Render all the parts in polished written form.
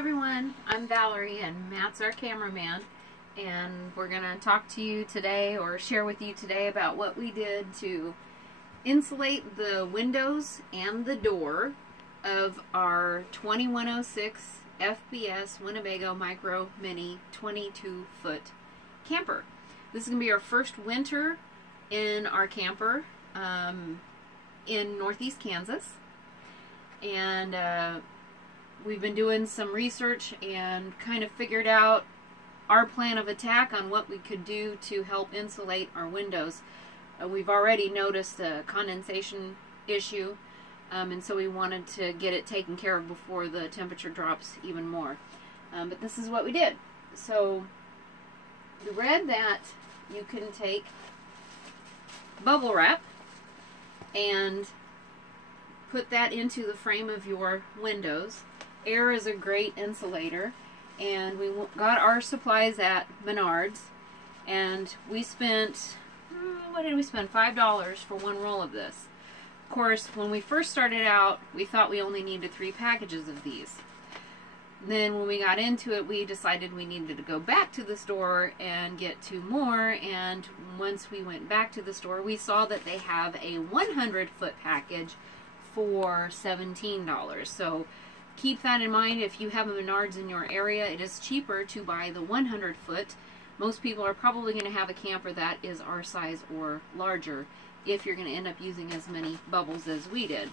everyone, I'm Valerie and Matt's our cameraman, and we're going to talk to you today or share with you today about what we did to insulate the windows and the door of our 2106 FBS Winnebago Micro Mini 22-foot camper. This is going to be our first winter in our camper in northeast Kansas, and we've been doing some research and kind of figured out our plan of attack on what we could do to help insulate our windows. We've already noticed a condensation issue, and so we wanted to get it taken care of before the temperature drops even more. But this is what we did. So we read that you can take bubble wrap and put that into the frame of your windows. Air is a great insulator, and we got our supplies at Menards, and we spent, what did we spend? $5 for one roll of this. Of course, when we first started out, we thought we only needed 3 packages of these. Then when we got into it, we decided we needed to go back to the store and get 2 more, and once we went back to the store, we saw that they have a 100-foot package for $17. So keep that in mind. If you have a Menards in your area, it is cheaper to buy the 100-foot. Most people are probably going to have a camper that is our size or larger if you're going to end up using as many bubbles as we did.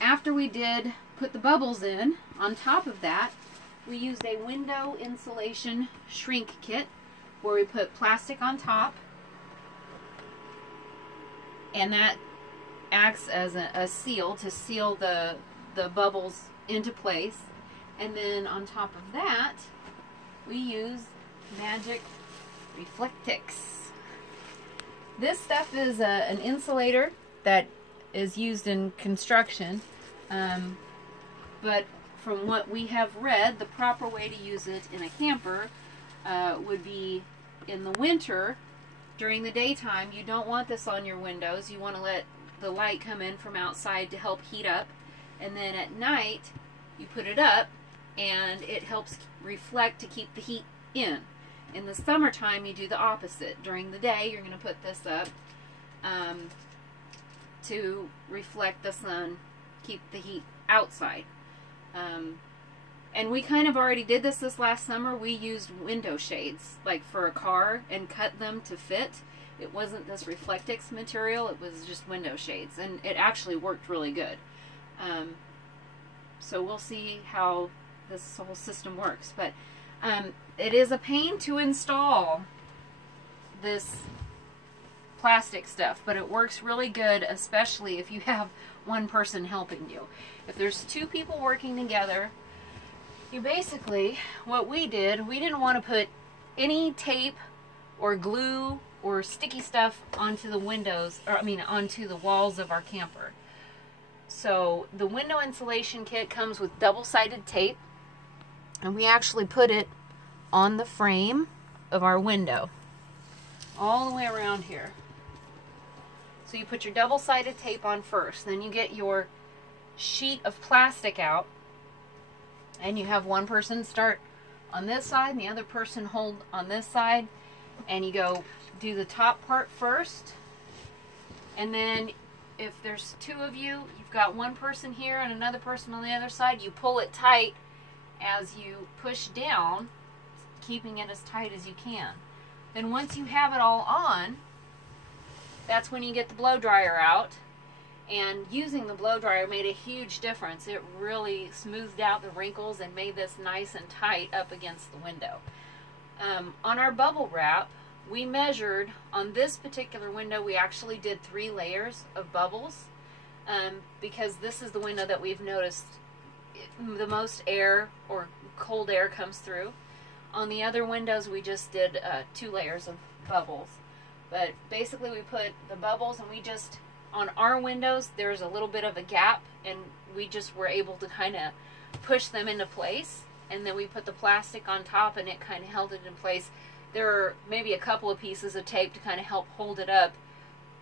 After we did put the bubbles in, on top of that, we used a window insulation shrink kit where we put plastic on top, and that acts as a seal to seal the bubbles into place. And then on top of that, we use Magic Reflectix. This stuff is an insulator that is used in construction, but from what we have read, the proper way to use it in a camper would be in the winter. During the daytime, you don't want this on your windows. You want to let the light come in from outside to help heat up, and then at night you put it up and it helps reflect to keep the heat in. In the summertime, you do the opposite. During the day, you're going to put this up to reflect the sun, keep the heat outside. And we kind of already did this last summer. We used window shades, like for a car, and cut them to fit. It wasn't this Reflectix material, it was just window shades, and it actually worked really good. So we'll see how this whole system works. But it is a pain to install this plastic stuff, but it works really good, especially if you have one person helping you. If there's 2 people working together, you basically, what we did, we didn't want to put any tape or glue or sticky stuff onto the windows, or onto the walls of our camper. So the window insulation kit comes with double-sided tape, and we actually put it on the frame of our window all the way around here. So you put your double-sided tape on first, then you get your sheet of plastic out, and you have one person start on this side and the other person hold on this side, and you go do the top part first, and then if there's 2 of you, you've got one person here and another person on the other side, you pull it tight as you push down, keeping it as tight as you can. Then once you have it all on, that's when you get the blow dryer out, and using the blow dryer made a huge difference. It really smoothed out the wrinkles and made this nice and tight up against the window. On our bubble wrap, we measured on this particular window, we actually did 3 layers of bubbles, because this is the window that we've noticed the most air or cold air comes through. On the other windows, we just did 2 layers of bubbles. But basically we put the bubbles, and we just, on our windows, there's a little bit of a gap, and we just were able to kind of push them into place, and then we put the plastic on top, and it kind of held it in place. There are maybe a couple of pieces of tape to kind of help hold it up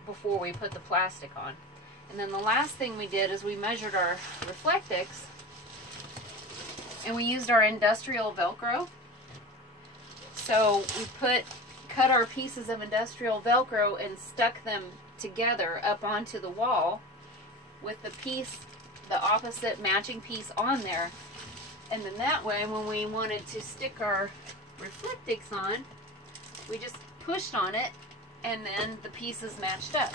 before we put the plastic on. And then the last thing we did is we measured our Reflectix, and we used our industrial Velcro. So we cut our pieces of industrial Velcro and stuck them together up onto the wall with the opposite matching piece on there. And then that way, when we wanted to stick our Reflectix on, we just pushed on it and then the pieces matched up.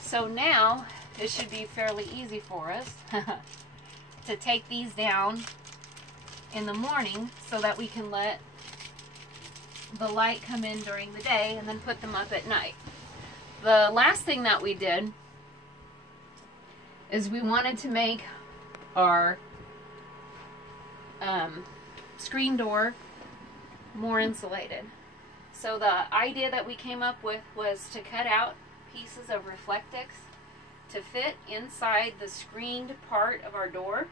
So now it should be fairly easy for us to take these down in the morning so that we can let the light come in during the day and then put them up at night. The last thing that we did is we wanted to make our screen door more insulated. So the idea that we came up with was to cut out pieces of Reflectix to fit inside the screened part of our door,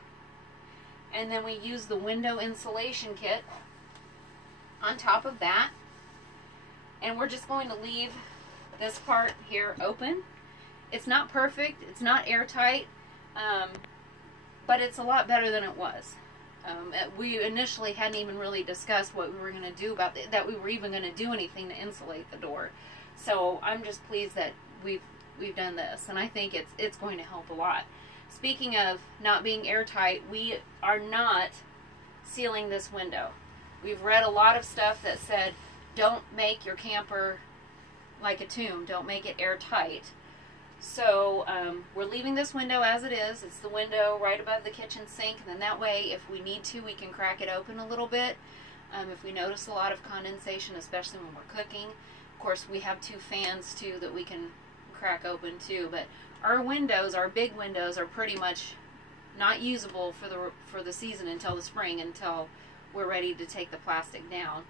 and then we use the window insulation kit on top of that, and we're just going to leave this part here open. It's not perfect, it's not airtight, but it's a lot better than it was. We initially hadn't even really discussed what we were going to do about that we were even going to do anything to insulate the door. So I'm just pleased that we've done this, and I think it's going to help a lot. Speaking of not being airtight, we are not sealing this window. We've read a lot of stuff that said don't make your camper like a tomb, don't make it airtight. So we're leaving this window as it is. It's the window right above the kitchen sink, and then that way if we need to, we can crack it open a little bit. If we notice a lot of condensation, especially when we're cooking. Of course, we have 2 fans too that we can crack open too, but our windows, our big windows, are pretty much not usable for the season until the spring, until we're ready to take the plastic down.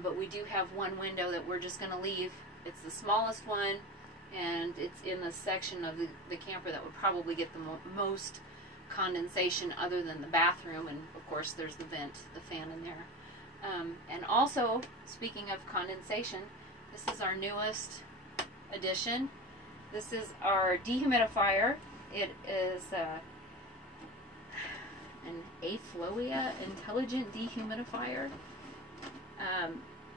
But we do have one window that we're just going to leave. It's the smallest one, and it's in the section of the camper that would probably get the most condensation other than the bathroom, and of course there's the vent, the fan in there. And also, speaking of condensation, this is our newest addition. This is our dehumidifier. It is an Afloia intelligent dehumidifier.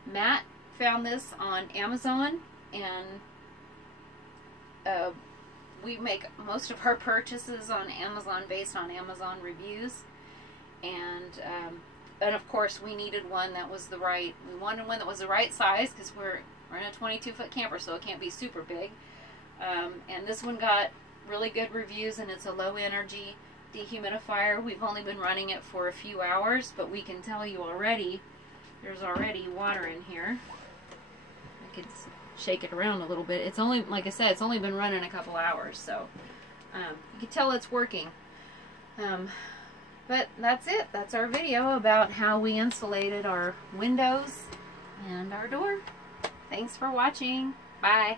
Matt found this on Amazon, and we make most of our purchases on Amazon based on Amazon reviews, and of course we needed one that was we wanted one that was the right size, because we're in a 22-foot camper, so it can't be super big. And this one got really good reviews, and it's a low energy dehumidifier. We've only been running it for a few hours, but we can tell you already there's already water in here. I could shake it around a little bit. It's only, like I said, it's only been running a couple hours, so you can tell it's working. But that's it. That's our video about how we insulated our windows and our door. Thanks for watching. Bye.